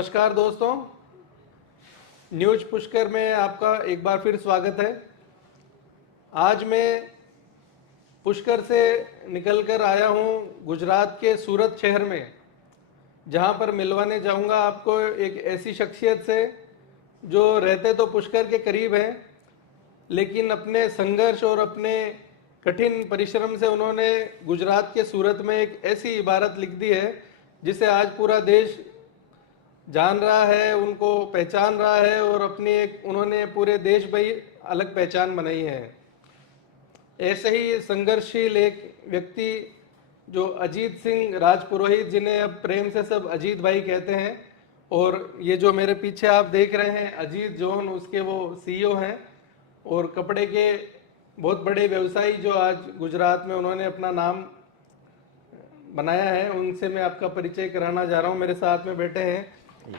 नमस्कार दोस्तों, न्यूज पुष्कर में आपका एक बार फिर स्वागत है। आज मैं पुष्कर से निकलकर आया हूं गुजरात के सूरत शहर में, जहां पर मिलवाने जाऊंगा आपको एक ऐसी शख्सियत से जो रहते तो पुष्कर के करीब हैं, लेकिन अपने संघर्ष और अपने कठिन परिश्रम से उन्होंने गुजरात के सूरत में एक ऐसी इबारत लिख दी है जिसे आज पूरा देश जान रहा है, उनको पहचान रहा है और अपनी एक उन्होंने पूरे देश में अलग पहचान बनाई है। ऐसे ही संघर्षशील एक व्यक्ति जो अजीत सिंह राजपुरोहित, जिन्हें अब प्रेम से सब अजीत भाई कहते हैं, और ये जो मेरे पीछे आप देख रहे हैं अजीत जोन, उसके वो सीईओ हैं और कपड़े के बहुत बड़े व्यवसायी जो आज गुजरात में उन्होंने अपना नाम बनाया है, उनसे मैं आपका परिचय कराना जा रहा हूँ। मेरे साथ में बैठे हैं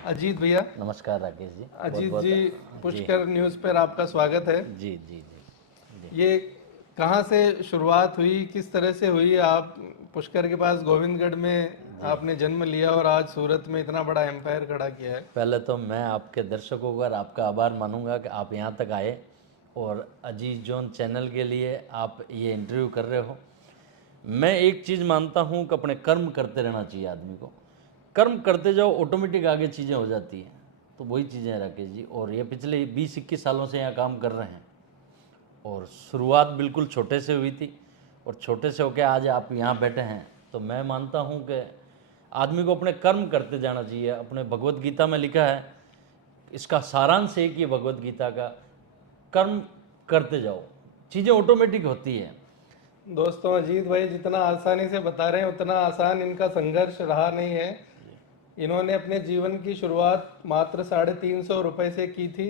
अजीत भैया। नमस्कार राकेश जी। अजीत जी, पुष्कर न्यूज़ पर आपका स्वागत है। जी जी जी। ये कहाँ से शुरुआत हुई, किस तरह से हुई? आप पुष्कर के पास गोविंदगढ़ में आपने जन्म लिया और आज सूरत में इतना बड़ा एम्पायर खड़ा किया है। पहले तो मैं आपके दर्शकों का आपका आभार मानूंगा कि आप यहाँ तक आए और अजीत जोन चैनल के लिए आप ये इंटरव्यू कर रहे हो। मैं एक चीज़ मानता हूँ कि अपने कर्म करते रहना चाहिए आदमी को। कर्म करते जाओ, ऑटोमेटिक आगे चीज़ें हो जाती हैं। तो वही चीज़ें हैं राकेश जी। और ये पिछले 20-21 सालों से यहाँ काम कर रहे हैं और शुरुआत बिल्कुल छोटे से हुई थी और छोटे से होकर आज आप यहाँ बैठे हैं। तो मैं मानता हूँ कि आदमी को अपने कर्म करते जाना चाहिए। अपने भगवत गीता में लिखा है, इसका सारांश एक ही भगवत गीता का, कर्म करते जाओ, चीज़ें ऑटोमेटिक होती है। दोस्तों, अजीत भाई जितना आसानी से बता रहे हैं उतना आसान इनका संघर्ष रहा नहीं है। इन्होंने अपने जीवन की शुरुआत मात्र 350 रुपये से की थी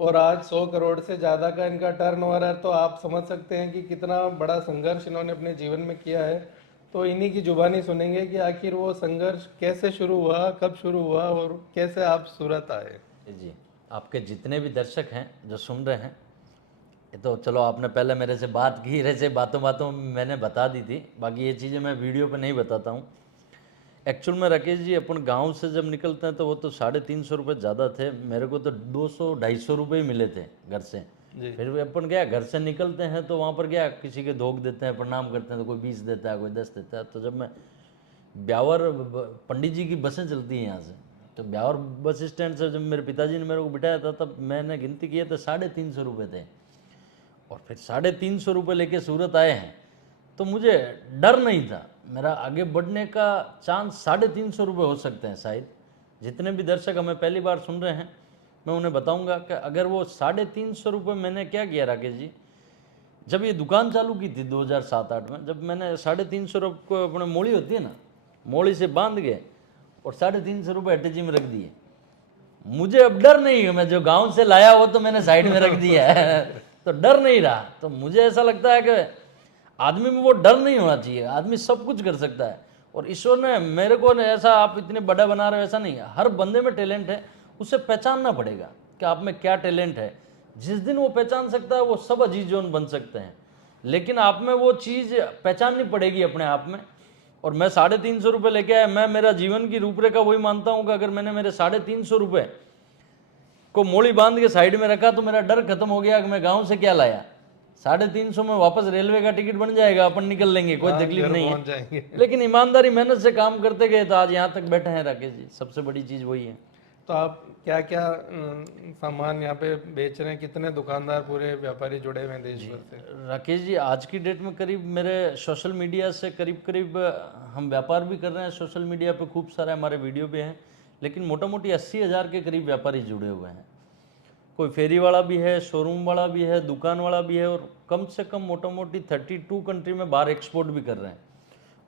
और आज 100 करोड़ से ज़्यादा का इनका टर्नओवर है। तो आप समझ सकते हैं कि कितना बड़ा संघर्ष इन्होंने अपने जीवन में किया है। तो इन्हीं की जुबानी सुनेंगे कि आखिर वो संघर्ष कैसे शुरू हुआ, कब शुरू हुआ और कैसे आप सूरत आए। जी, आपके जितने भी दर्शक हैं जो सुन रहे हैं, ये तो चलो आपने पहले मेरे से बात की, ऐसे बातों बातों में मैंने बता दी थी, बाकी ये चीज़ें मैं वीडियो पे नहीं बताता हूँ। एक्चुअल में राकेश जी, अपन गांव से जब निकलते हैं तो वो तो 350 रुपये ज़्यादा थे। मेरे को तो 200-250 रुपये ही मिले थे घर से। फिर भी अपन क्या घर से निकलते हैं तो वहाँ पर क्या किसी के धोख देते हैं, प्रणाम करते हैं, तो कोई 20 देता है, कोई 10 देता है। तो जब मैं ब्यावर, पंडित जी की बसें चलती हैं यहाँ से, तो ब्यावर बस स्टैंड से जब मेरे पिताजी ने मेरे को बिठाया था तब मैंने गिनती की तो 350 रुपये थे। और फिर 350 रुपये लेके सूरत आए हैं तो मुझे डर नहीं था। मेरा आगे बढ़ने का चांस 350 रुपये हो सकते हैं शायद। जितने भी दर्शक हमें पहली बार सुन रहे हैं, मैं उन्हें बताऊंगा कि अगर वो 350 रुपये, मैंने क्या किया राकेश जी, जब ये दुकान चालू की थी 2007-8 में, जब मैंने 350 रुपये को अपने मोड़ी होती है ना, मोड़ी से बांध के और 350 रुपये अटैची में रख दिए। मुझे अब डर नहीं है, मैं जो गाँव से लाया वो तो मैंने साइड में रख दिया है तो डर नहीं रहा। तो मुझे ऐसा लगता है कि आदमी में वो डर नहीं होना चाहिए। आदमी सब कुछ कर सकता है और ईश्वर ने मेरे को ऐसा, आप इतने बड़ा बना रहे हो ऐसा नहीं है। हर बंदे में टैलेंट है, उसे पहचानना पड़ेगा कि आप में क्या टैलेंट है। जिस दिन वो पहचान सकता है वो सब अजीत जोन बन सकते हैं, लेकिन आप में वो चीज़ पहचाननी पड़ेगी अपने आप में। और मैं 350 रुपये लेके आया। मैं मेरा जीवन की रूपरेखा वही मानता हूँ कि अगर मैंने मेरे 350 रुपये को मोड़ी बांध के साइड में रखा तो मेरा डर खत्म हो गया कि मैं गांव से क्या लाया। 350 में वापस रेलवे का टिकट बन जाएगा, अपन निकल लेंगे, कोई तकलीफ नहीं है। लेकिन ईमानदारी मेहनत से काम करते गए तो आज यहाँ तक बैठे हैं राकेश जी। सबसे बड़ी चीज़ वही है। तो आप क्या क्या सामान यहाँ पे बेच रहे हैं? कितने दुकानदार, पूरे व्यापारी जुड़े हुए हैं देश भर से? राकेश जी, आज की डेट में करीब मेरे सोशल मीडिया से करीब हम व्यापार भी कर रहे हैं। सोशल मीडिया पे खूब सारे हमारे वीडियो भी हैं, लेकिन मोटा मोटी 80,000 के करीब व्यापारी जुड़े हुए हैं। कोई फेरी वाला भी है, शोरूम वाला भी है, दुकान वाला भी है, और कम से कम मोटा मोटी 32 कंट्री में बाहर एक्सपोर्ट भी कर रहे हैं।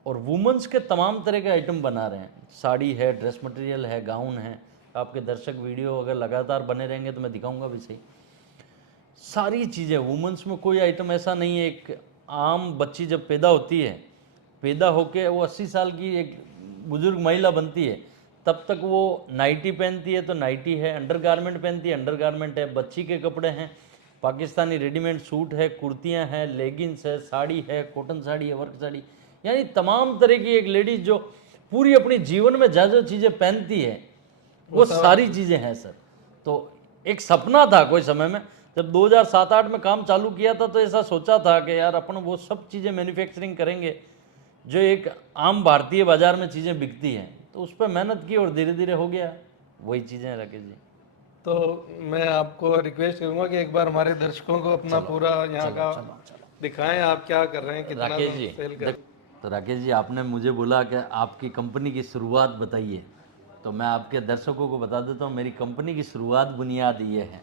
और वुमेंस के तमाम तरह के आइटम बना रहे हैं। साड़ी है, ड्रेस मटेरियल है, गाउन है। आपके दर्शक वीडियो अगर लगातार बने रहेंगे तो मैं दिखाऊंगा भी सही। सारी चीज़ें वुमेंस में, कोई आइटम ऐसा नहीं है। एक आम बच्ची जब पैदा होती है, पैदा होके वो 80 साल की एक बुजुर्ग महिला बनती है, तब तक वो नाइटी पहनती है तो नाइटी है, अंडरगारमेंट पहनती है अंडरगारमेंट है, बच्ची के कपड़े हैं, पाकिस्तानी रेडीमेड सूट है, कुर्तियां हैं, लेगिंग्स है, साड़ी है, कॉटन साड़ी है, वर्क साड़ी, यानी तमाम तरह की एक लेडीज जो पूरी अपनी जीवन में जो चीज़ें पहनती है वो सारी चीजें हैं सर। तो एक सपना था कोई समय में, जब 2007-8 में काम चालू किया था तो ऐसा सोचा था कि यार अपन वो सब चीजें मैन्युफैक्चरिंग करेंगे जो एक आम भारतीय बाजार में चीजें बिकती हैं। तो उस पर मेहनत की और धीरे धीरे हो गया वही चीजें राकेश जी। तो मैं आपको रिक्वेस्ट करूंगा कि एक बार हमारे दर्शकों को अपना पूरा यहाँ का दिखाएं, आप क्या कर रहे हैं, कितना राकेश जी सेल कर। तो राकेश जी आपने मुझे बोला कि आपकी कंपनी की शुरुआत बताइए, तो मैं आपके दर्शकों को बता देता हूँ मेरी कंपनी की शुरुआत बुनियाद ये है,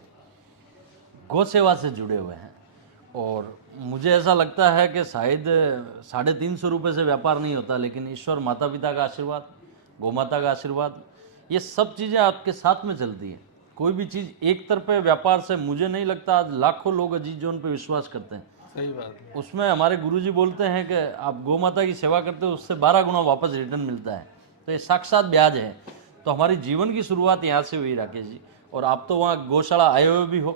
गौ सेवा से जुड़े हुए हैं। और मुझे ऐसा लगता है कि शायद 350 रुपये से व्यापार नहीं होता, लेकिन ईश्वर माता पिता का आशीर्वाद, गौ माता का आशीर्वाद, ये सब चीज़ें आपके साथ में चलती हैं। कोई भी चीज़ एक तरफे व्यापार से मुझे नहीं लगता। आज लाखों लोग अजीज जोन पे विश्वास करते हैं। सही बात है। उसमें हमारे गुरुजी बोलते हैं कि आप गौ माता की सेवा करते हो उससे 12 गुना वापस रिटर्न मिलता है। तो ये साक्षात ब्याज है। तो हमारी जीवन की शुरुआत यहाँ से हुई राकेश जी। और आप तो वहाँ गौशाला आए हुए भी हो,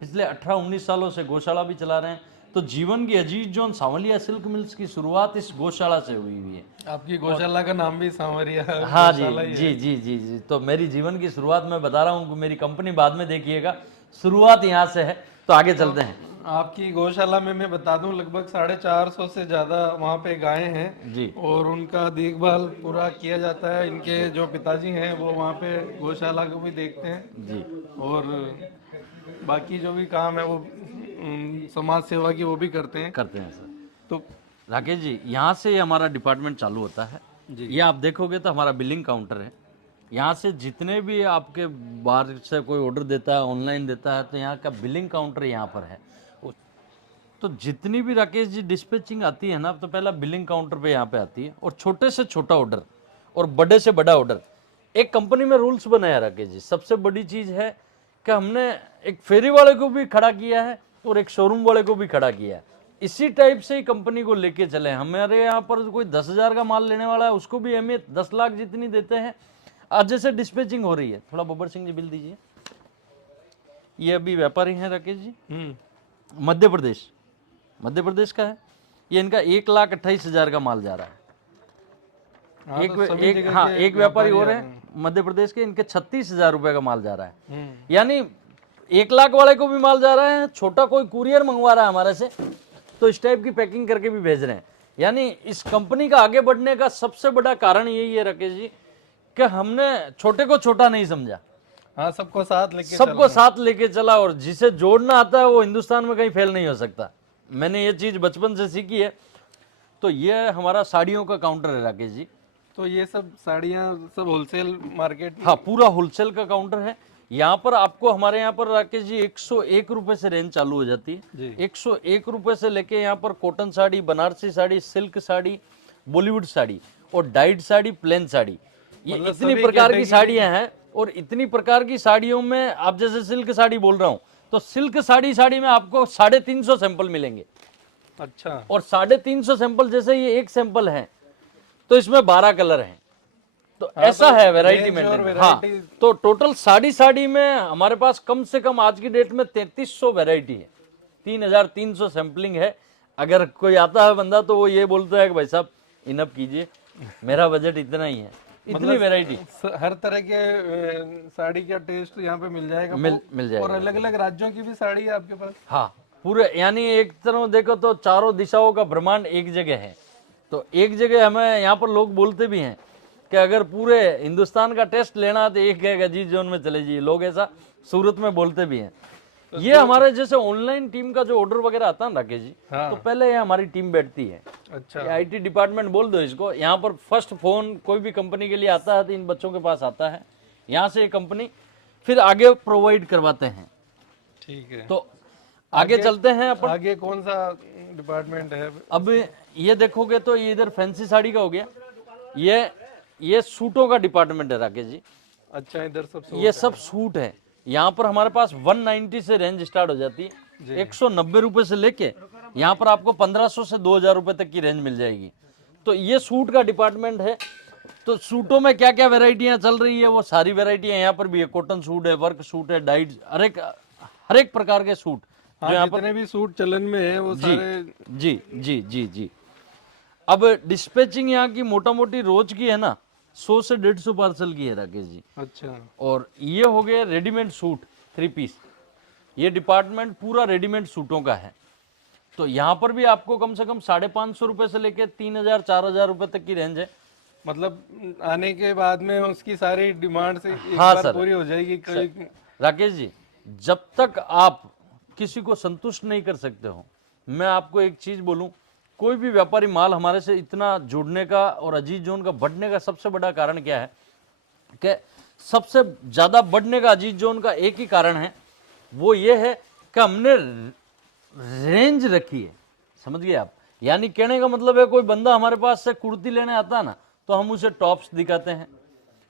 पिछले 18-19 सालों से गौशाला भी चला रहे हैं। तो जीवन की अजीज जोन सांवलिया सिल्क मिल्स की शुरुआत इस गौशाला से हुई हुई है। आपकी गौशाला का नाम भी सांवरिया हाँ जी जी जी जी जी। तो मेरी जीवन की शुरुआत मैं बता रहा हूँ, मेरी कंपनी बाद में देखिएगा, शुरुआत यहाँ से है। तो आगे चलते हैं। आपकी गौशाला में मैं बता दूं लगभग 450 से ज्यादा वहाँ पे गायें हैं जी। और उनका देखभाल पूरा किया जाता है। इनके जो पिताजी हैं वो वहाँ पे गौशाला को भी देखते हैं जी। और बाकी जो भी काम है वो समाज सेवा की वो भी करते हैं सर। तो राकेश जी यहाँ से हमारा डिपार्टमेंट चालू होता है जी। ये आप देखोगे तो हमारा बिलिंग काउंटर है। यहाँ से जितने भी आपके बाहर से कोई ऑर्डर देता है, ऑनलाइन देता है, तो यहाँ का बिलिंग काउंटर यहाँ पर है। तो जितनी भी राकेश जी डिस्पैचिंग आती है ना, तो पहला बिलिंग काउंटर पे यहाँ पे आती है। और छोटे से छोटा ऑर्डर और बड़े से बड़ा ऑर्डर, एक कंपनी में रूल्स बनाया राकेश जी। सबसे बड़ी चीज़ है कि हमने एक फेरी वाले को भी खड़ा किया है और एक शोरूम वाले को भी खड़ा किया है। इसी टाइप से ही कंपनी को लेके चले। हमारे यहाँ पर कोई 10,000 का माल लेने वाला है उसको भी अहमियत 10 लाख जितनी देते हैं। आज जैसे डिस्पैचिंग हो रही है, थोड़ा बब्बर सिंह जी बिल दीजिए। ये अभी व्यापारी हैं राकेश जी, मध्य प्रदेश का है। ये इनका 1,28,000 का माल जा रहा है। एक व्यापारी और है मध्य प्रदेश के, इनके 36,000 रुपए का माल जा रहा है। यानी 1 लाख वाले को भी माल जा रहा है, छोटा कोई कुरियर मंगवा रहा है हमारे से तो इस टाइप की पैकिंग करके भी भेज रहे हैं। यानी इस कंपनी का आगे बढ़ने का सबसे बड़ा कारण यही है राकेश जी कि हमने छोटे को छोटा नहीं समझा। हाँ, सबको साथ लेके चला और जिसे जोड़ना आता है वो हिंदुस्तान में कहीं फेल नहीं हो सकता। मैंने ये चीज बचपन से सीखी है। तो ये हमारा साड़ियों का काउंटर है राकेश जी। तो ये सब साड़ियाँ सब होलसेल मार्केट? हाँ, पूरा होलसेल का काउंटर है। यहाँ पर आपको हमारे यहाँ पर राकेश जी 101 रुपए से रेंज चालू हो जाती है। 101 रुपए से लेके यहाँ पर कॉटन साड़ी, बनारसी साड़ी, सिल्क साड़ी, बॉलीवुड साड़ी और डाइड साड़ी, प्लेन साड़ी, ये इतनी प्रकार की साड़ियां हैं। और इतनी प्रकार की साड़ियों में आप जैसे सिल्क साड़ी बोल रहा हूँ, तो सिल्क साड़ी में आपको 350 सैंपल मिलेंगे। अच्छा। और 350 सैंपल, जैसे ये एक सैंपल है तो इसमें 12 कलर हैं। तो ऐसा है वैरायटी मेंटेन। हाँ, तो टोटल साड़ी में हमारे पास कम से कम आज की डेट में 3300 वैरायटी है, 3300 सैंपलिंग है। अगर कोई आता है बंदा तो वो ये बोलता है कि भाई साहब इनफ कीजिए, मेरा बजट इतना ही है। इतनी वैरायटी, हर तरह के साड़ी का टेस्ट यहाँ पे मिल जाएगा। मिल जाएगा। और अलग अलग राज्यों की भी साड़ी है आपके पास? हाँ, पूरे, यानी एक तरह देखो तो चारों दिशाओं का ब्रह्मांड एक जगह है। तो एक जगह हमें यहाँ पर लोग बोलते भी हैं कि अगर पूरे हिंदुस्तान का टेस्ट लेना है तो एक अजीज जोन में चले जाइए। लोग ऐसा सूरत में बोलते भी हैं। तो ये हमारे जैसे ऑनलाइन टीम का जो ऑर्डर वगैरह आता है ना राकेश जी, तो पहले यहाँ हमारी टीम बैठती है। अच्छा। IT डिपार्टमेंट बोल दो इसको। यहाँ पर फर्स्ट फोन कोई भी कंपनी के लिए आता है तो इन बच्चों के पास आता है। यहाँ से कंपनी फिर आगे प्रोवाइड करवाते हैं। ठीक है। तो आगे चलते हैं अपन। आगे कौन सा डिपार्टमेंट है? अब ये देखोगे तो ये इधर फैंसी साड़ी का हो गया। ये सूटों का डिपार्टमेंट है राकेश जी। अच्छा, इधर सब ये सब सूट है। यहाँ पर हमारे पास 190 से रेंज स्टार्ट हो जाती है। 190 रुपए से लेके यहाँ पर आपको 1500 से 2000 रुपए तक की रेंज मिल जाएगी। तो ये सूट का डिपार्टमेंट है। तो सूटों में क्या क्या वेराइटियां चल रही है वो सारी वेराइटियां यहाँ पर भी है। कॉटन सूट है, वर्क सूट है, डाइड, हर एक प्रकार के सूट जो यहाँ पर भी सूट चलन में है वो सारे। जी जी जी जी। अब डिस्पैचिंग यहाँ की मोटा मोटी रोज की है ना 100 से 150 पार्सल की है राकेश जी। अच्छा। और ये हो गए रेडीमेड सूट 3 पीस, ये डिपार्टमेंट पूरा रेडीमेड सूटों का है। तो यहाँ पर भी आपको कम से कम 550 रुपये से लेके 3000 4000 रुपये तक की रेंज है। मतलब आने के बाद में उसकी सारी डिमांड से एक हाँ बार सर। पूरी हो जाएगी कोई। राकेश जी, जब तक आप किसी को संतुष्ट नहीं कर सकते हो, मैं आपको एक चीज बोलूं, कोई भी व्यापारी माल हमारे से इतना जुड़ने का और अजीज जोन का बढ़ने का सबसे बड़ा कारण क्या है कि सबसे ज्यादा बढ़ने का अजीज जोन का एक ही कारण है, वो ये है कि हमने रेंज रखी है। समझ गए आप? यानी कहने का मतलब है, कोई बंदा हमारे पास से कुर्ती लेने आता है ना, तो हम उसे टॉप्स दिखाते हैं,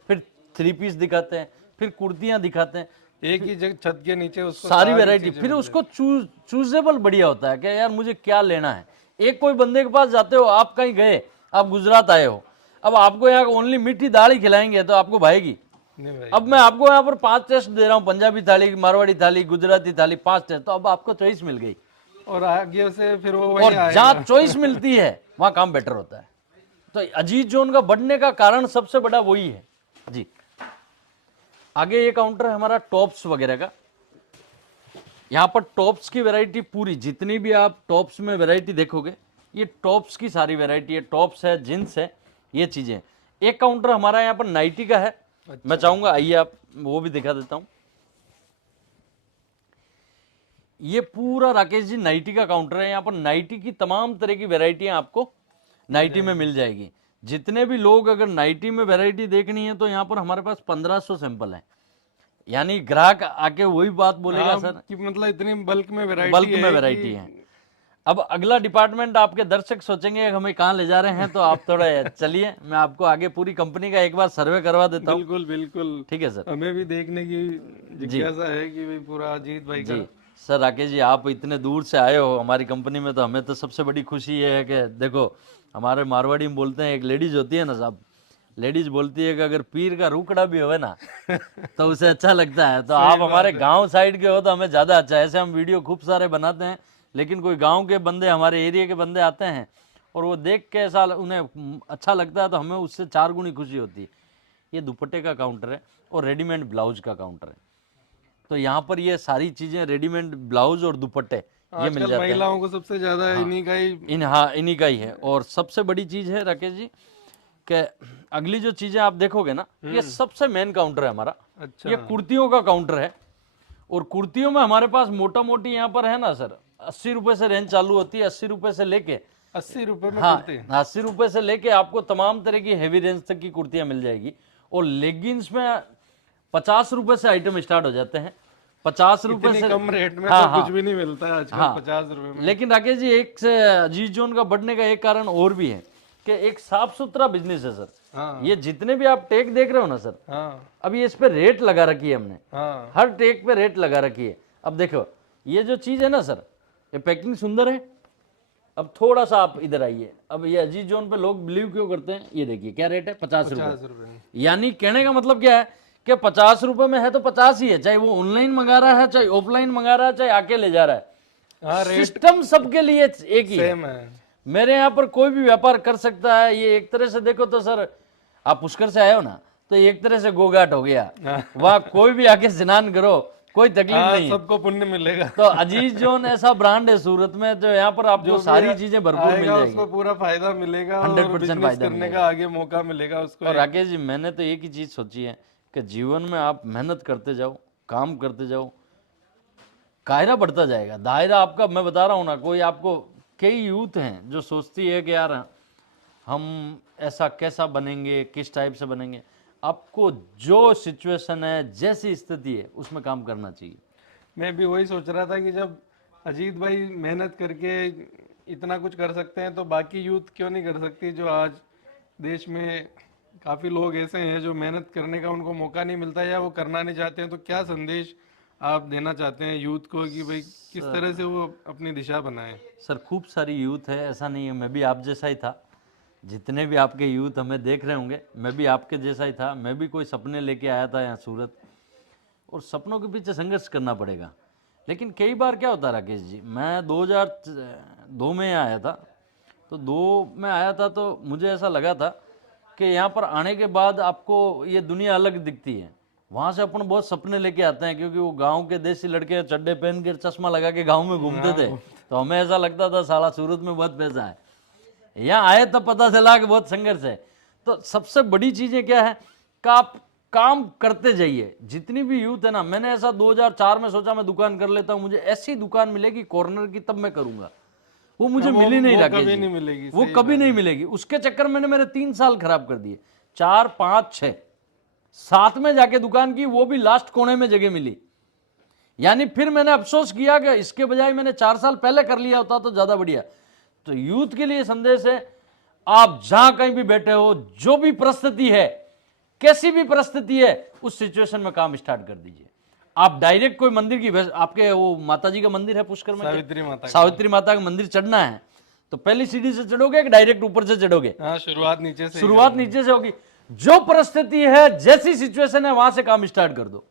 फिर 3 पीस दिखाते हैं, फिर कुर्तियां दिखाते हैं, एक ही जगह छत के नीचे उसको सारी वैरायटी। चीजें फिर मिल उसको चूजेबल बढ़िया होता है कि यार मुझे क्या लेना है। एक कोई बंदे के पास जाते हो, आप कहीं गए, आप गुजरात आए हो, अब आपको यहाँ ओनली मीठी दाल ही खिलाएंगे तो आपको भाएगी। नहीं भाई। अब मैं आपको यहाँ पर 5 टेस्ट दे रहा हूँ, पंजाबी थाली, मारवाड़ी थाली, गुजराती थाली, 5 टेस्ट, तो अब आपको चॉइस मिल गई। और आगे से फिर वो और वही आएगा। जहाँ चॉइस मिलती है वहाँ काम बेटर होता है। तो अजीज जोन का बढ़ने का कारण सबसे बड़ा वही है जी। आगे ये काउंटर है हमारा टॉप्स वगैरह का। यहाँ पर टॉप्स की वैरायटी पूरी, जितनी भी आप टॉप्स में वैरायटी देखोगे, ये टॉप्स की सारी वैरायटी है। टॉप्स है, जींस है, ये चीजें। एक काउंटर हमारा यहाँ पर नाइटी का है। मैं चाहूंगा आइए आप वो भी दिखा देता हूं। ये पूरा राकेश जी नाइटी का काउंटर है। यहाँ पर नाइटी की तमाम तरह की वैरायटियां आपको नाइटी में मिल जाएगी। जितने भी लोग अगर नाइटी में वैरायटी देखनी है तो यहाँ पर हमारे पास 1500 सैंपल है। यानी ग्राहक आके वही बात बोलेगा, हाँ, सर कि मतलब इतनी बल्क में वैरायटी बल्क में वैरायटी है। अब अगला डिपार्टमेंट आपके दर्शक सोचेंगे हमें कहाँ ले जा रहे हैं, तो आप थोड़ा चलिए, मैं आपको आगे पूरी कंपनी का एक बार सर्वे करवा देता हूँ। बिल्कुल बिल्कुल। ठीक है सर। हमें भी देखने की जिज्ञासा है कि भाई पूरा अजीत भाई का। जी सर, राकेश जी आप इतने दूर से आए हो हमारी कंपनी में, तो हमें तो सबसे बड़ी खुशी ये है कि देखो, हमारे मारवाड़ी में बोलते हैं, एक लेडीज होती है ना साहब, लेडीज बोलती है कि अगर पीर का रुकड़ा भी होवे ना तो उसे अच्छा लगता है। तो आप हमारे गांव साइड के हो तो हमें ज़्यादा अच्छा है। ऐसे हम वीडियो खूब सारे बनाते हैं, लेकिन कोई गांव के बंदे, हमारे एरिया के बंदे आते हैं और वो देख के ऐसा उन्हें अच्छा लगता है, तो हमें उससे 4 गुनी खुशी होती है। ये दुपट्टे का काउंटर है और रेडीमेड ब्लाउज का काउंटर है। तो यहाँ पर ये सारी चीज़ें, रेडीमेड ब्लाउज और दुपट्टे, ये मिल आजकल जाते हैं। महिलाओं को सबसे ज्यादा इन्हीं का ही। इन्हीं का ही है। और सबसे बड़ी चीज़ है राकेश जी कि अगली जो चीज़ें आप देखोगे ना, ये सबसे मेन काउंटर है हमारा। अच्छा। ये कुर्तियों का काउंटर है। और कुर्तियों में हमारे पास मोटा मोटी यहाँ पर है ना सर, 80 रुपए से रेंज चालू होती है। 80 रुपए से लेके 80 रुपए में हाँ, कुर्ती। 80 रुपए से लेके आपको तमाम तरह की हेवी रेंज तक की कुर्तियां मिल जाएगी। और लेगिंग्स में 50 रुपए से आइटम स्टार्ट हो जाते हैं। 50 रुपए इतनी से कम रेट में हाँ, तो हाँ। कुछ भी नहीं मिलता है आजकल। हाँ। 50 रुपए में। लेकिन राकेश जी, एक से अजीज जोन का बढ़ने का एक कारण और भी है कि एक साफ सुथरा बिजनेस है सर। हाँ ये जितने भी आप टेक देख रहे हो ना सर, हाँ अब ये इस पे रेट लगा रखी है हमने। हाँ। हर टेक पे रेट लगा रखी है। अब देखो, ये जो चीज है ना सर, ये पैकिंग सुंदर है। अब थोड़ा सा आप इधर आइए। अब ये अजीज जोन पे लोग बिलीव क्यों करते हैं, ये देखिए क्या रेट है, 50 रुपए। 50 रुपए। यानी कहने का मतलब क्या है कि 50 रुपए में है तो 50 ही है, चाहे वो ऑनलाइन मंगा रहा है, चाहे ऑफलाइन मंगा रहा है, चाहे आके ले जा रहा है। हाँ, रेट सिस्टम सबके लिए एक ही है। सेम है। मेरे यहाँ पर कोई भी व्यापार कर सकता है। ये एक तरह से देखो तो सर, आप पुष्कर से आए हो ना, तो एक तरह से गोघाट हो गया। वहाँ कोई भी आके स्नान करो, कोई तकलीफ नहीं है। सबको पुण्य मिलेगा। तो अजीज जोन ऐसा ब्रांड है सूरत में, जो यहाँ पर आपको सारी चीजें भरपूर मिल आएगा जाएगी। उसको पूरा फायदा मिलेगा। 100% और बिजनेस फायदा करने का आगे मौका मिलेगा उसको। और राकेश जी, मैंने तो एक ही चीज सोची है कि जीवन में आप मेहनत करते जाओ, काम करते जाओ, कायरा बढ़ता जाएगा। दायरा आपका, मैं बता रहा हूँ ना, कोई आपको, कई यूथ हैं जो सोचती है कि यार हम ऐसा कैसा बनेंगे, किस टाइप से बनेंगे। आपको जो सिचुएशन है, जैसी स्थिति है, उसमें काम करना चाहिए। मैं भी वही सोच रहा था कि जब अजीत भाई मेहनत करके इतना कुछ कर सकते हैं तो बाकी यूथ क्यों नहीं कर सकती। जो आज देश में काफी लोग ऐसे हैं जो मेहनत करने का उनको मौका नहीं मिलता या वो करना नहीं चाहते हैं, तो क्या संदेश आप देना चाहते हैं यूथ को कि भाई किस तरह से वो अपनी दिशा बनाए। सर, खूब सारी यूथ है, ऐसा नहीं है। मैं भी आप जैसा ही था। जितने भी आपके यूथ हमें देख रहे होंगे, मैं भी आपके जैसा ही था। मैं भी कोई सपने लेके आया था यहाँ सूरत, और सपनों के पीछे संघर्ष करना पड़ेगा। लेकिन कई बार क्या होता राकेश जी, मैं 2002 में आया था। तो 2 में आया था तो मुझे ऐसा लगा था कि यहाँ पर आने के बाद आपको ये दुनिया अलग दिखती है। वहां से अपन बहुत सपने लेके आते हैं, क्योंकि वो गांव के देसी लड़के चड्डे पहन के चश्मा लगा के गांव में घूमते थे, तो हमें ऐसा लगता था साला सूरत में बहुत पैसा है। यहाँ आए तब पता चला कि बहुत संघर्ष है। तो सबसे बड़ी चीजें क्या है कि आप काम करते जाइए। जितनी भी यूथ है ना, मैंने ऐसा 2004 में सोचा मैं दुकान कर लेता हूँ, मुझे ऐसी दुकान मिलेगी कॉर्नर की तब मैं करूंगा, वो मुझे मिल ही नहीं रहा, कभी नहीं मिलेगी, वो कभी नहीं मिलेगी। उसके चक्कर में मेरे 3 साल खराब कर दिए, 4, 5, 6, 7 में जाके दुकान की, वो भी लास्ट कोने में जगह मिली। यानी फिर मैंने अफसोस किया कि इसके बजाय मैंने 4 साल पहले कर लिया होता तो ज्यादा बढ़िया। तो यूथ के लिए संदेश है, आप जहां कहीं भी बैठे हो, जो भी परिस्थिति है, कैसी भी परिस्थिति है, उस सिचुएशन में काम स्टार्ट कर दीजिए। आप डायरेक्ट कोई मंदिर की, आपके वो माता जी का मंदिर है पुष्कर में, सावित्री माता का मंदिर चढ़ना है तो पहली सीढ़ी से चढ़ोगे कि डायरेक्ट ऊपर से चढ़ोगे? शुरुआत नीचे से होगी। जो परिस्थिति है, जैसी सिचुएशन है, वहां से काम स्टार्ट कर दो।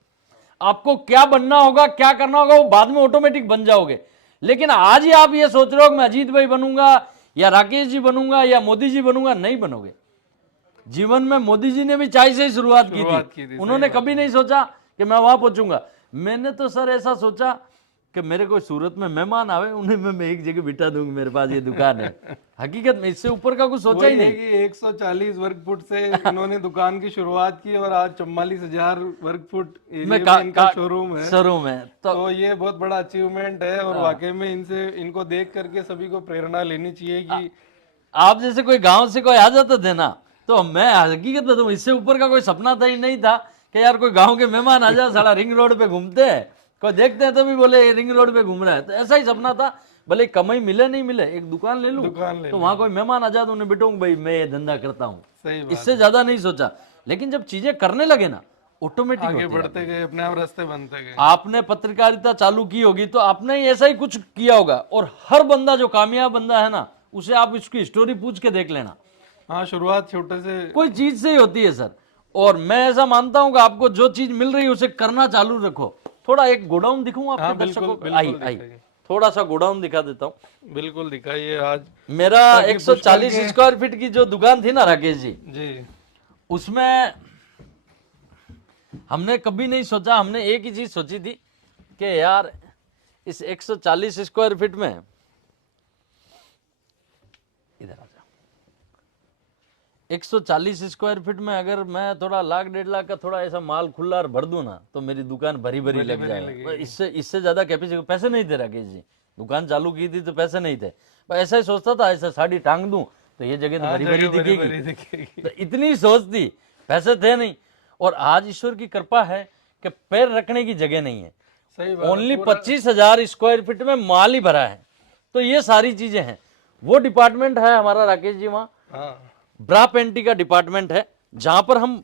आपको क्या बनना होगा, क्या करना होगा, वो बाद में ऑटोमेटिक बन जाओगे। लेकिन आज ही आप ये सोच रहे हो कि मैं अजीत भाई बनूंगा या राकेश जी बनूंगा या मोदी जी बनूंगा, नहीं बनोगे। जीवन में मोदी जी ने भी चाय से ही शुरुआत की थी। उन्होंने कभी नहीं सोचा कि मैं वहां पहुंचूंगा। मैंने तो सर ऐसा सोचा कि मेरे कोई सूरत में मेहमान आवे, उन्हें मैं एक जगह बिठा दूंगा, मेरे पास ये दुकान है। हकीकत में इससे ऊपर का कुछ सोचा ही नहीं। कि 140 वर्ग फुट से इन्होंने दुकान की शुरुआत की और आज 44,000 वर्ग फुट में इनका शोरूम है। तो ये बहुत बड़ा अचीवमेंट है और वाकई में इनको देख करके सभी को प्रेरणा लेनी चाहिए कि आप जैसे कोई गाँव से कोई आ जाते थे ना, तो मैं हकीकत बताऊं, इससे ऊपर का कोई सपना था ही नहीं था कि यार कोई गांव के मेहमान आ जाए, साला रिंग रोड पे घूमते हैं, कोई देखते हैं तो भी बोले रिंग रोड पे घूम रहा है। तो ऐसा ही सपना था, भले कमाई मिले नहीं मिले, एक दुकान ले लूं तो वहां कोई मेहमान आ जाए तो उन्हें बिठाऊं, भाई मैं ये धंधा करता हूँ। इससे ज्यादा नहीं सोचा। लेकिन जब चीजें करने लगे ना, ऑटोमेटिक आगे बढ़ते गए, अपने आप रास्ते बनते गए। आपने पत्रकारिता चालू की होगी तो आपने ऐसा ही कुछ किया होगा। और हर बंदा जो कामयाब बंदा है ना, उसे आप इसकी स्टोरी पूछ के देख लेना। हाँ, शुरुआत छोटे से कोई चीज से ही होती है सर। और मैं ऐसा मानता हूं कि आपको जो चीज मिल रही है उसे करना चालू रखो। थोड़ा एक गोडाउन दिखाऊं आपके दर्शकों को? आई थोड़ा सा गोडाउन दिखा देता हूं। बिल्कुल दिखाइए। आज मेरा 140 स्क्वायर फीट की जो दुकान थी ना राकेश जी, उसमें हमने कभी नहीं सोचा, हमने एक ही चीज सोची थी कि यार इस 140 स्क्वायर फीट में, इधर आ जाओ, 140 स्क्वायर फीट में अगर मैं थोड़ा 1,00,000 1.5 लाख का थोड़ा ऐसा माल खुला भर दूं ना, तो मेरी दुकान भरी भरी लग जाएगी। इससे ज्यादा कैपेसिटी, पैसे नहीं थे राकेश जी, दुकान चालू की थी तो पैसे नहीं थे। ऐसा ही सोचता था, ऐसा साड़ी टांग दूं तो ये जगह तो भरी भरी दिखेगी। तो इतनी सोच थी, पैसे थे नहीं। और आज ईश्वर की कृपा है कि पैर रखने की जगह नहीं है। ओनली 25,000 स्क्वायर फीट में माल ही भरा है। तो ये सारी चीजें हैं। वो डिपार्टमेंट है हमारा राकेश जी, वहाँ ब्रा पेंटी का डिपार्टमेंट है, जहां पर हम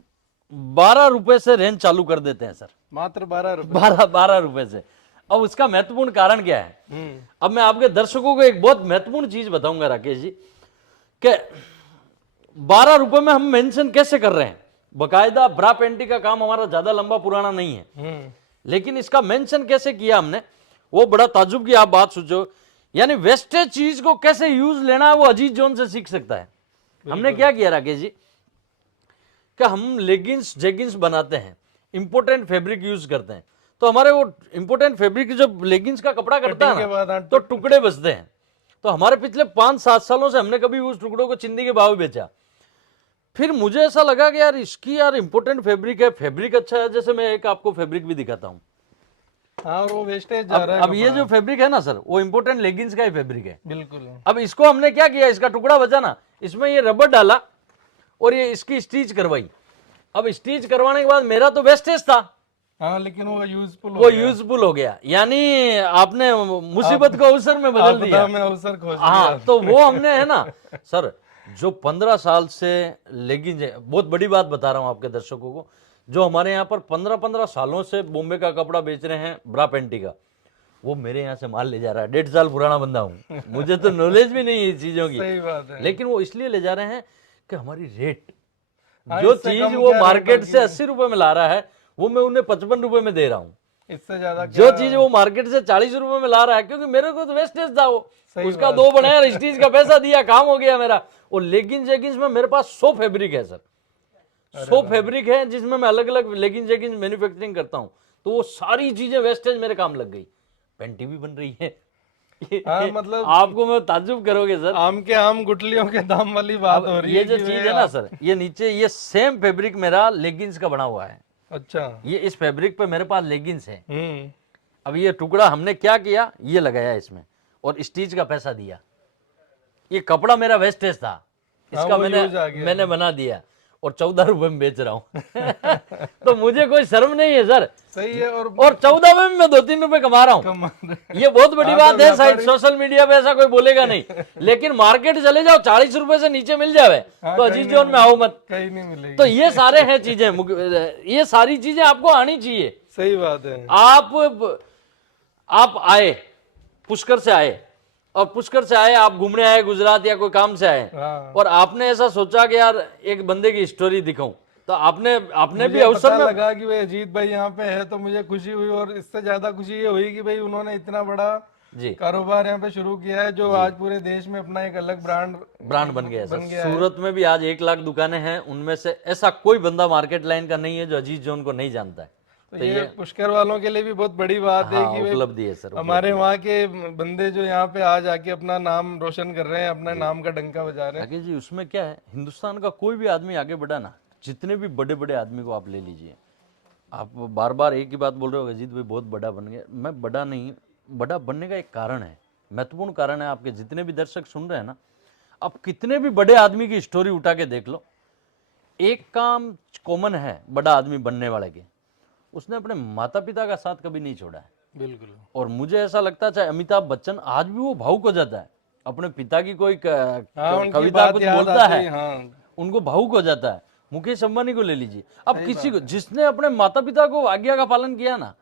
12 रुपए से रेंज चालू कर देते हैं सर। मात्र 12 रुपए से। अब उसका महत्वपूर्ण कारण क्या है? अब मैं आपके दर्शकों को एक बहुत महत्वपूर्ण चीज बताऊंगा राकेश जी, कि 12 रुपए में हम मेंशन कैसे कर रहे हैं। बकायदा ब्रा पेंटी का काम हमारा ज्यादा लंबा पुराना नहीं है, लेकिन इसका मेंशन कैसे किया हमने, वो बड़ा ताजुब की आप बात सोचो। यानी वेस्टेज चीज को कैसे यूज लेना है, वो अजीत जोन से सीख सकता है। हमने क्या किया राकेश जी, कि हम लेगिंग्स जेगिंग्स बनाते हैं, इंपोर्टेंट फैब्रिक यूज करते हैं। तो हमारे वो इंपोर्टेंट फैब्रिक जो लेगिंग्स का कपड़ा करता है ना, तो टुकड़े बचते हैं। तो हमारे पिछले 5-7 सालों से हमने कभी उस टुकड़ों को चिंदी के भाव बेचा। फिर मुझे ऐसा लगा कि यार इसकी यार इंपोर्टेंट फैब्रिक है, फैब्रिक अच्छा है। जैसे मैं एक आपको फैब्रिक भी दिखाता हूँ। हाँ, और वो वेस्टेज जा रहा है। अब ये जो फैब्रिक है ना सर, वो इंपोर्टेंट लेगिंग्स का ही फैब्रिक है। बिल्कुल। अब इसको हमने क्या किया, इसका टुकड़ा बचा ना, इसमें ये रबर डाला और ये इसकी स्टिच करवाई। अब स्टिच करवाने के बाद मेरा तो वेस्टेज था, हाँ, लेकिन वो यूजफुल हो गया। यानी आपने मुसीबत को अवसर में बदल दिया। अवसर खोज लिया। हाँ, तो वो हमने है ना सर, जो 15 साल से लेगिंग्स, बहुत बड़ी बात बता रहा हूं आपके दर्शकों को, जो हमारे यहाँ पर 15 सालों से बॉम्बे का कपड़ा बेच रहे हैं ब्रा पेंटी का, वो मेरे यहाँ से माल ले जा रहा है। 1.5 साल पुराना बंदा हूँ, मुझे तो नॉलेज भी नहीं है चीजों की। सही बात है। लेकिन वो इसलिए ले जा रहे हैं कि हमारी रेट, जो चीज वो मार्केट से 80 रुपए में ला रहा है, वो मैं उन्हें 55 रुपए में दे रहा हूँ। इससे ज्यादा जो चीज वो मार्केट से 40 रुपए में ला रहा है, क्योंकि मेरे को तो वेस्टेज था, वो उसका 2 बनाया, स्टीच का पैसा दिया, काम हो गया मेरा। और लेगिंग्स जेगिंग्स में मेरे पास 100 फैब्रिक है सर। 100 फैब्रिक है जिसमें मैं अलग अलग लेगिंग्स जेगिंग्स मैन्युफैक्चरिंग करता हूँ। तो वो सारी चीजें वेस्टेज मेरे काम लग गई, पेंटी भी बन रही है। हाँ, मतलब आपको मैं ताज्जुब करोगे सर, आम के आम गुठलियों के दाम वाली बात हो रही ये है जो कि चीज भाई है ना सर, ये नीचे ये सेम फैब्रिक मेरा लेगिंग्स का बना हुआ है। अच्छा। ये इस फैब्रिक पे मेरे पास लेगिंग्स है। हम्म। अब ये टुकड़ा हमने क्या किया, ये लगाया इसमें और स्टिच का पैसा दिया। ये कपड़ा मेरा वेस्टेज था, इसका वो यूज आ गया। मैंने बना दिया और 14 रुपए में बेच रहा हूँ। तो मुझे कोई शर्म नहीं है सर, सही है। और 14 में मैं 2-3 रुपए कमा रहा हूँ। कमा रहे। ये बहुत बड़ी हाँ, बात तो है। शायद व्यापारी- सोशल मीडिया पे ऐसा कोई बोलेगा नहीं, लेकिन मार्केट चले जाओ 40 रुपए से नीचे मिल जावे हाँ, तो कहीं अजीज नहीं जोन में आओ मत। कहीं नहीं मिलेगी। तो ये सारे हैं चीजें, ये सारी चीजें आपको आनी चाहिए। सही बात है। आप आए, पुष्कर से आए, और पुष्कर से आए, आप घूमने आए गुजरात या कोई काम से आए, हाँ। और आपने ऐसा सोचा कि यार एक बंदे की स्टोरी दिखाऊं, तो आपने भी मुझे अवसर पता में लगा कि भाई अजीत भाई यहाँ पे है तो मुझे खुशी हुई। और इससे ज्यादा खुशी ये हुई कि भाई उन्होंने इतना बड़ा जी कारोबार यहाँ पे शुरू किया है जो आज पूरे देश में अपना एक अलग ब्रांड बन गया है बन सर। गया है। सूरत में भी आज 1 लाख दुकानें हैं, उनमें से ऐसा कोई बंदा मार्केट लाइन का नहीं है जो अजीज जोन को नहीं जानता है। तो ये पुष्कर वालों के लिए भी बहुत बड़ी बात है हाँ, कि भाई उपलब्धि है सर। हमारे वहाँ के बंदे जो यहाँ पे आज आके अपना नाम रोशन कर रहे हैं, अपना नाम का डंका बजा रहे हैं। राकेश जी, उसमें क्या है, हिंदुस्तान का कोई भी आदमी आगे बढ़ा ना, जितने भी बड़े बड़े आदमी को आप ले लीजिए, आप बार बार एक ही बात बोल रहे हो, अजीत भाई बहुत बड़ा बन गया। मैं बड़ा नहीं, बड़ा बनने का एक कारण है, महत्वपूर्ण कारण है। आपके जितने भी दर्शक सुन रहे हैं ना, आप कितने भी बड़े आदमी की स्टोरी उठा के देख लो, एक काम कॉमन है बड़ा आदमी बनने वाले के, उसने अपने माता पिता का साथ कभी नहीं छोड़ा है। बिल्कुल। और मुझे ऐसा लगता है, चाहे अमिताभ बच्चन आज भी वो भावुक हो जाता है, अपने पिता की कोई उनकी कविता बात कुछ याद बोलता आती है, है, हाँ। उनको भावुक हो जाता है। मुकेश अंबानी को ले लीजिए, अब किसी को जिसने अपने माता पिता को आज्ञा का पालन किया ना,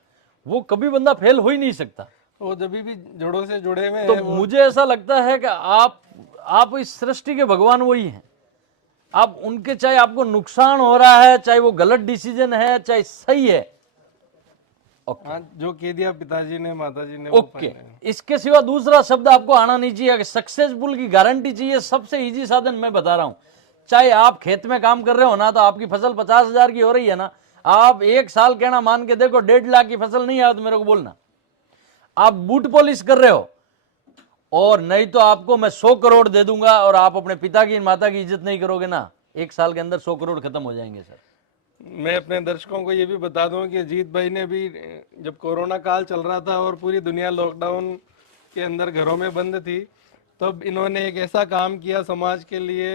वो कभी बंदा फेल हो ही नहीं सकता। वो जब भी जड़ों से जुड़े हुए तो हैं वो। मुझे ऐसा लगता है कि आप इस सृष्टि के भगवान वही हैं। आप उनके, चाहे आपको नुकसान हो रहा है, चाहे वो गलत डिसीजन है, चाहे सही है, हाँ, जो कह दिया पिताजी ने माताजी ने वो ओके। इसके सिवा दूसरा शब्द आपको आना नहीं चाहिए। कि सक्सेसफुल की गारंटी चाहिए, सबसे इजी साधन मैं बता रहा हूं। चाहे आप खेत में काम कर रहे हो ना, तो आपकी फसल 50,000 की हो रही है ना, आप 1 साल कहना मान के देखो 1.5 लाख की फसल नहीं आया तो मेरे को बोलना। आप बूट पॉलिश कर रहे हो, और नहीं तो आपको मैं 100 करोड़ दे दूंगा, और आप अपने पिता की माता की इज्जत नहीं करोगे ना, 1 साल के अंदर 100 करोड़ खत्म हो जाएंगे सर। मैं अपने दर्शकों को ये भी बता दूं कि अजीत भाई ने भी, जब कोरोना काल चल रहा था और पूरी दुनिया लॉकडाउन के अंदर घरों में बंद थी, तब इन्होंने एक ऐसा काम किया समाज के लिए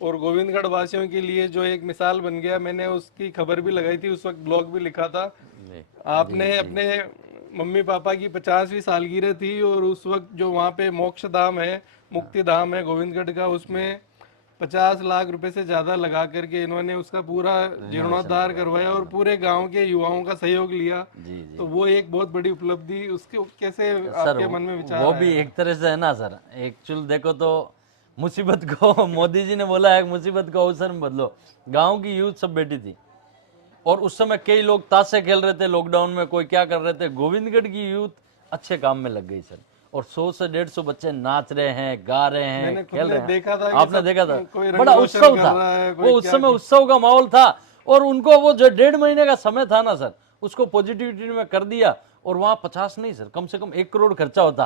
और गोविंदगढ़ वासियों के लिए जो एक मिसाल बन गया। मैंने उसकी खबर भी लगाई थी, उस वक्त ब्लॉग भी लिखा था। आपने अपने मम्मी पापा की 50वीं सालगिरह थी, और उस वक्त जो वहाँ पे मोक्ष धाम है, मुक्ति धाम है गोविंदगढ़ का, उसमें 50 लाख रुपए से ज्यादा लगा करके इन्होंने उसका पूरा जीर्णोद्धार करवाया और पूरे गांव के युवाओं का सहयोग लिया। जी जी। तो वो एक बहुत बड़ी उपलब्धि, उसके कैसे आपके मन में विचार वो भी एक तरह से है ना सर, एक्चुअल देखो तो मुसीबत को मोदी जी ने बोला है, मुसीबत को अवसर में बदलो। गांव की यूथ सब बैठी थी, और उस समय कई लोग ताशे खेल रहे थे लॉकडाउन में, कोई क्या कर रहे थे। गोविंदगढ़ की यूथ अच्छे काम में लग गई सर, और 100 से 150 बच्चे नाच रहे हैं, गा रहे हैं, खेल रहे हैं। देखा था कि आपने सब देखा था, कोई रंग बड़ा रोशन उत्सव कर था रहा है, वो, उस समय उत्सव का माहौल था। और उनको वो जो 1.5 महीने का समय था ना सर, उसको पॉजिटिविटी में कर दिया। और वहाँ 50 नहीं सर, कम से कम 1 करोड़ खर्चा होता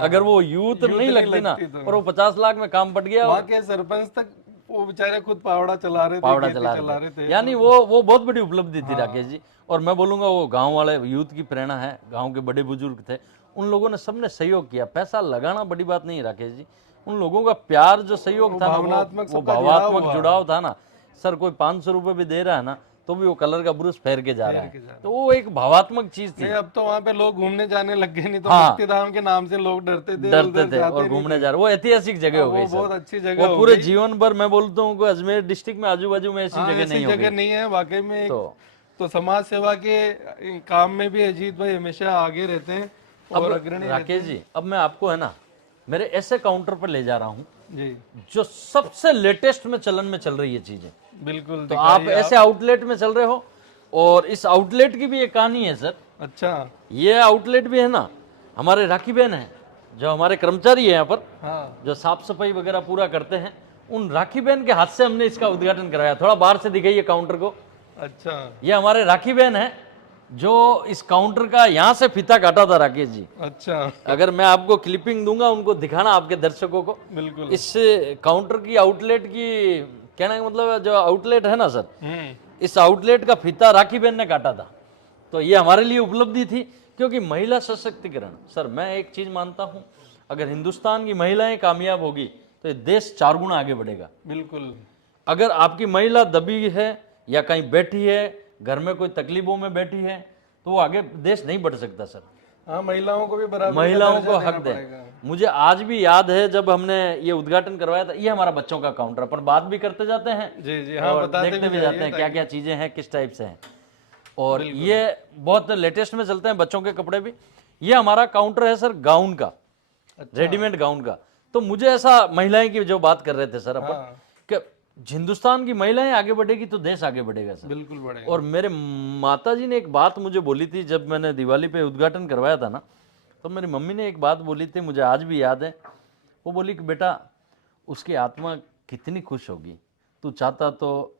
अगर वो यूथ नहीं लगती ना, और वो 50 लाख में काम पट गया। वहाँ के सरपंच तक वो बेचारे खुद पावड़ा चला रहे थे, पावड़ा खेती चला रहे थे। थे। यानी वो बहुत बड़ी उपलब्धि थी राकेश जी। और मैं बोलूंगा वो गांव वाले यूथ की प्रेरणा है, गांव के बड़े बुजुर्ग थे, उन लोगों ने सबने सहयोग किया। पैसा लगाना बड़ी बात नहीं राकेश जी, उन लोगों का प्यार जो सहयोग था ना, वो भावनात्मक जुड़ाव था ना सर। कोई 500 रुपए भी दे रहा है ना, तो भी वो कलर का ब्रश फेर के जा रहा है, तो वो एक भावात्मक चीज थी। अब तो वहाँ पे लोग घूमने जाने लग गए, नहीं तो मुक्ति धाम के नाम से लोग डरते थे और घूमने जा रहे। वो ऐतिहासिक जगह हो गई सर, बहुत अच्छी जगह, वो पूरे जीवन भर मैं बोलता हूँ कि अजमेर डिस्ट्रिक्ट में आजू बाजू में ऐसी जगह नहीं है वाकई में। तो समाज सेवा के काम में भी अजीत भाई हमेशा आगे रहते हैं और अग्रणी। राकेश जी, अब मैं आपको है ना मेरे ऐसे काउंटर पर ले जा रहा हूँ जी, जो सबसे लेटेस्ट में चलन में चल रही है चीजें। बिल्कुल। तो आप ऐसे आउटलेट में चल रहे हो, और इस आउटलेट की भी एक कहानी है सर। अच्छा, ये आउटलेट भी है ना, हमारे राखी बहन है जो हमारे कर्मचारी है यहाँ पर, हाँ, जो साफ सफाई वगैरह पूरा करते हैं, उन राखी बहन के हाथ से हमने इसका उद्घाटन कराया। थोड़ा बाहर से दिखाइए काउंटर को। अच्छा ये हमारे राखी बहन है जो इस काउंटर का यहाँ से फीता काटा था राकेश जी। अच्छा, अगर मैं आपको क्लिपिंग दूंगा उनको दिखाना आपके दर्शकों को। बिल्कुल। इस काउंटर की आउटलेट की कहने का मतलब है जो आउटलेट है ना सर, इस आउटलेट का फीता राखी बहन ने काटा था। तो ये हमारे लिए उपलब्धि थी, क्योंकि महिला सशक्तिकरण सर, मैं एक चीज मानता हूँ, अगर हिंदुस्तान की महिलाएं कामयाब होगी तो ये देश 4 गुना आगे बढ़ेगा। बिल्कुल। अगर आपकी महिला दबी है या कहीं बैठी है, घर में कोई तकलीफों में बैठी है, तो वो आगे देश नहीं बढ़ सकता सर। हाँ, महिलाओं को भी बराबर महिलाओं को हक दें। मुझे आज भी याद है जब हमने ये उद्घाटन करवाया था, ये हमारा बच्चों का काउंटर, अपन बात भी करते जाते हैं जी जी, हाँ, और बताते देखते भी जाते हैं क्या क्या चीजें हैं, किस टाइप से हैं। और ये बहुत लेटेस्ट में चलते हैं बच्चों के कपड़े भी। ये हमारा काउंटर है सर गाउन का, रेडीमेड गाउन का। तो मुझे ऐसा, महिलाएं की जो बात कर रहे थे सर अपन, कि हिंदुस्तान की महिलाएं आगे बढ़ेगी तो देश आगे बढ़ेगा सर। बिल्कुल बढ़ेगा। और मेरे माता जी ने एक बात मुझे बोली थी जब मैंने दिवाली पे उद्घाटन करवाया था ना, तो मेरी मम्मी ने एक बात बोली थी, मुझे आज भी याद है। वो बोली कि बेटा, उसकी आत्मा कितनी खुश होगी, तू चाहता तो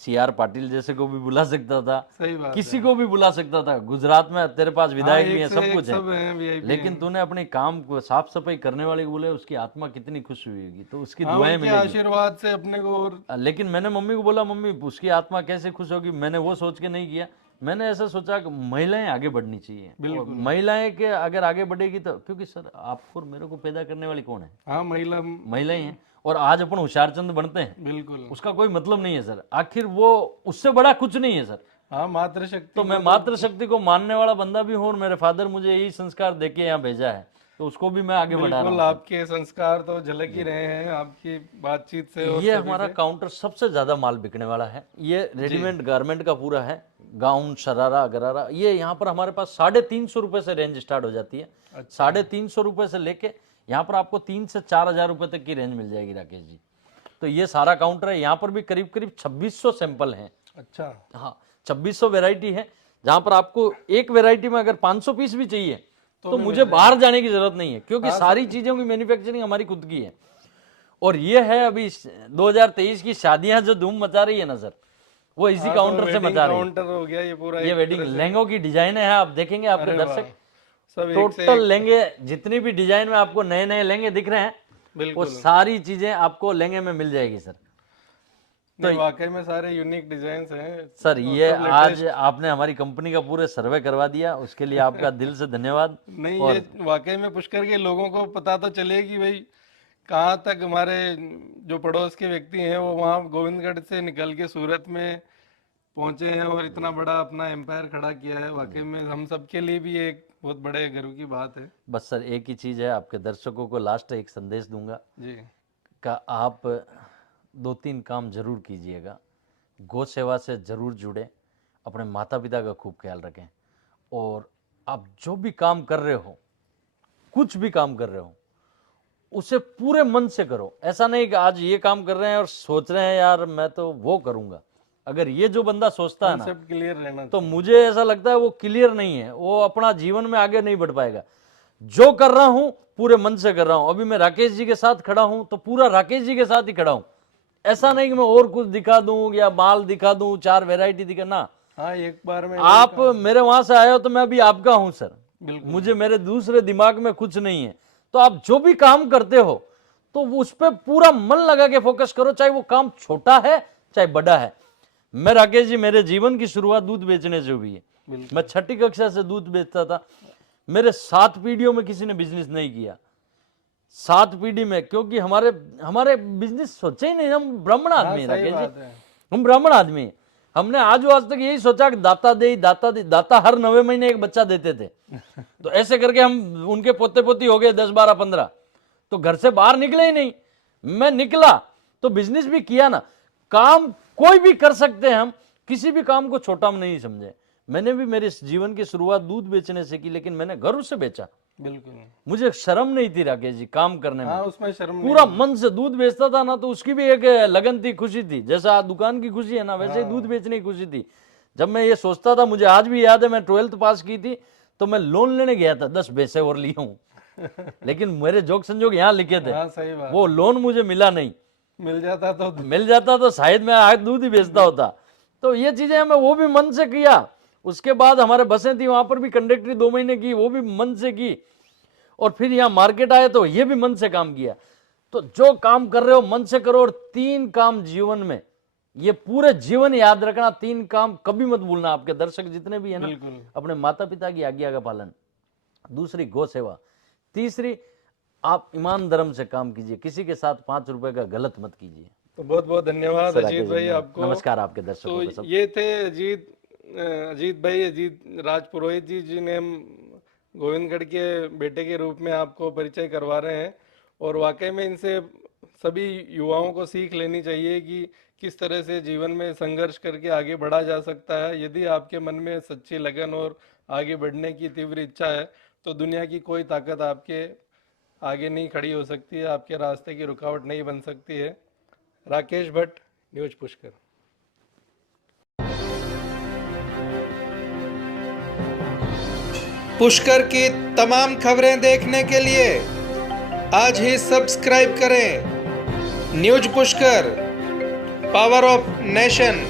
CR पाटिल जैसे को भी बुला सकता था, सही बात किसी को भी बुला सकता था। गुजरात में तेरे पास विधायक भी है, सब कुछ सब है, हैं, VIP लेकिन तूने अपने काम को साफ सफाई करने वाले को बोले, उसकी आत्मा कितनी खुश हुई होगी, तो उसकी दुआएं उनके मिलेगी। आशीर्वाद से अपने को। और लेकिन मैंने मम्मी को बोला, मम्मी उसकी आत्मा कैसे खुश होगी, मैंने वो सोच के नहीं किया। मैंने ऐसा सोचा कि महिलाएं आगे बढ़नी चाहिए, और महिलाएं के अगर आगे बढ़ेगी तो, क्योंकि सर आपको और मेरे को पैदा करने वाली कौन है? हाँ, महिलाएं हैं। और आज अपन होशियारचंद बनते हैं, बिल्कुल। उसका कोई मतलब नहीं है सर, आखिर वो उससे बड़ा कुछ नहीं है सर। हाँ, मातृशक्ति। तो मैं मातृशक्ति को मानने वाला बंदा भी हूँ, और मेरे फादर मुझे यही संस्कार देके यहाँ भेजा है, तो उसको भी मैं आगे बढ़ा रहा बिल्कुल, हूँ। आपके संस्कार तो झलक ही रहे हैं आपकी बातचीत से। और ये हमारा काउंटर सबसे ज्यादा माल बिकने वाला है। ये रेडीमेड गारमेंट का पूरा है, गाउन, शरारा, गरारा। ये यहाँ पर हमारे पास 350 रुपए से रेंज स्टार्ट हो जाती है। 350 रुपए से लेके यहाँ पर आपको 3 से 4 हजार रुपए तक की रेंज मिल जाएगी राकेश जी। तो ये सारा काउंटर है। यहाँ पर भी करीब करीब 2600 सैंपल हैं। अच्छा, हाँ, 2600 वेराइटी है, जहाँ पर आपको एक वेराइटी में अगर 500 पीस भी चाहिए तो मुझे बाहर जाने की जरूरत नहीं है, क्योंकि सारी चीजों की मैन्युफैक्चरिंग हमारी खुद की है। और ये है अभी 2023 की शादियां जो धूम मचा रही है ना सर, वो इसी काउंटर से मचा रही है। काउंटर हो गया ये पूरा। ये वेडिंग लहंगों की डिजाइन है, आप देखेंगे आपके दर्शक, सब टोटल लहंगे जितनी भी डिजाइन में आपको नए नए लहंगे दिख रहे हैं, वो सारी चीजें आपको लहंगे में मिल जाएगी सर। तो वाकई में सारे यूनिक डिजाइन हैं सर। ये आज आपने हमारी कंपनी का पूरे सर्वे करवा दिया, उसके लिए आपका दिल से धन्यवाद। नहीं, ये वाकई में पुष्कर के लोगों को पता तो चले कि भाई कहाँ तक हमारे जो पड़ोस के व्यक्ति हैं वो वहाँ गोविंदगढ़ से निकल के सूरत में पहुंचे हैं और इतना बड़ा अपना एम्पायर खड़ा किया है। वाकई में हम सबके लिए भी एक बहुत बड़े गर्व की बात है। बस सर एक ही चीज है, आपके दर्शकों को लास्ट एक संदेश दूंगा जी, का आप 2-3 काम जरूर कीजिएगा। गौ सेवा से जरूर जुड़े, अपने माता पिता का खूब ख्याल रखें, और आप जो भी काम कर रहे हो, कुछ भी काम कर रहे हो, उसे पूरे मन से करो। ऐसा नहीं कि आज ये काम कर रहे हैं और सोच रहे हैं यार मैं तो वो करूंगा। अगर ये जो बंदा सोचता है ना, सब क्लियर रहना, तो मुझे ऐसा लगता है वो क्लियर नहीं है, वो अपना जीवन में आगे नहीं बढ़ पाएगा। जो कर रहा हूं पूरे मन से कर रहा हूं। अभी मैं राकेश जी के साथ खड़ा हूं तो पूरा राकेश जी के साथ ही खड़ा हूं। ऐसा नहीं कि मैं और कुछ दिखा दूं या माल दिखा दूं, 4 वैरायटी दिखा ना। हाँ, एक बार में आप मेरे वहां से आए हो तो मैं अभी आपका हूं सर। मुझे मेरे दूसरे दिमाग में कुछ नहीं है। तो आप जो भी काम करते हो तो उस पर पूरा मन लगा के फोकस करो, चाहे वो काम छोटा है चाहे बड़ा है। मैं राकेश जी, मेरे जीवन की शुरुआत दूध बेचने से हुई है। मैं 6ठी कक्षा से दूध बेचता था। मेरे 7 पीढ़ियों में किसी ने बिजनेस नहीं किया, 7 पीढ़ी में, क्योंकि हमारे बिजनेस सोचे ही नहीं। हम ब्राह्मण आदमी हैं राकेश जी, हम ब्राह्मण आदमी हैं। हमने आज तक यही सोचा कि दाता हर 9वें महीने एक बच्चा देते थे। तो ऐसे करके हम उनके पोते पोती हो गए 10, 12, 15। तो घर से बाहर निकले ही नहीं। मैं निकला तो बिजनेस भी किया ना। काम कोई भी कर सकते हैं हम, किसी भी काम को छोटा हम नहीं समझे। मैंने भी मेरे जीवन की शुरुआत दूध बेचने से की, लेकिन मैंने गर्व से बेचा। बिल्कुल, मुझे शर्म नहीं थी राकेश जी काम करने में। हाँ, उसमें शर्म पूरा मन से दूध बेचता था ना, तो उसकी भी एक लगन थी, खुशी थी। जैसा दुकान की खुशी है ना, वैसे ही दूध बेचने की खुशी थी। जब मैं ये सोचता था, मुझे आज भी याद है, मैं 12th पास की थी तो मैं लोन लेने गया था, 10 पैसे और लिए हूँ। लेकिन मेरे जोग संजोग यहाँ लिखे थे, हाँ, सही बात। वो लोन मुझे मिला नहीं। मिल जाता तो मिल जाता तो शायद मैं आज दूध ही बेचता होता। तो ये चीजें हमें वो भी मन से किया। उसके बाद हमारे बसें थी, वहां पर भी कंडक्टरी 2 महीने की, वो भी मन से की। और फिर यहाँ मार्केट आए तो ये भी मन से काम किया। तो जो काम कर रहे हो मन से करो। और 3 काम जीवन में, ये पूरे जीवन याद रखना, 3 काम कभी मत भूलना। आपके दर्शक जितने भी है ना, बिल्कुल। अपने माता पिता की आज्ञा का पालन, दूसरी गौ सेवा, तीसरी आप ईमान धर्म से काम कीजिए, किसी के साथ 5 रुपए का गलत मत कीजिए। तो बहुत बहुत धन्यवाद सर, अजीत भाई आपको। नमस्कार आपके दर्शकों तो को सब। ये थे अजीत भाई, अजीत राज पुरोहित जी, जिन्हें हम गोविंदगढ़ के बेटे के रूप में आपको परिचय करवा रहे हैं। और वाकई में इनसे सभी युवाओं को सीख लेनी चाहिए कि किस तरह से जीवन में संघर्ष करके आगे बढ़ा जा सकता है। यदि आपके मन में सच्ची लगन और आगे बढ़ने की तीव्र इच्छा है तो दुनिया की कोई ताकत आपके आगे नहीं खड़ी हो सकती है, आपके रास्ते की रुकावट नहीं बन सकती है। राकेश भट्ट, न्यूज पुष्कर। पुष्कर की तमाम खबरें देखने के लिए आज ही सब्सक्राइब करें news Pushkar, power of nation.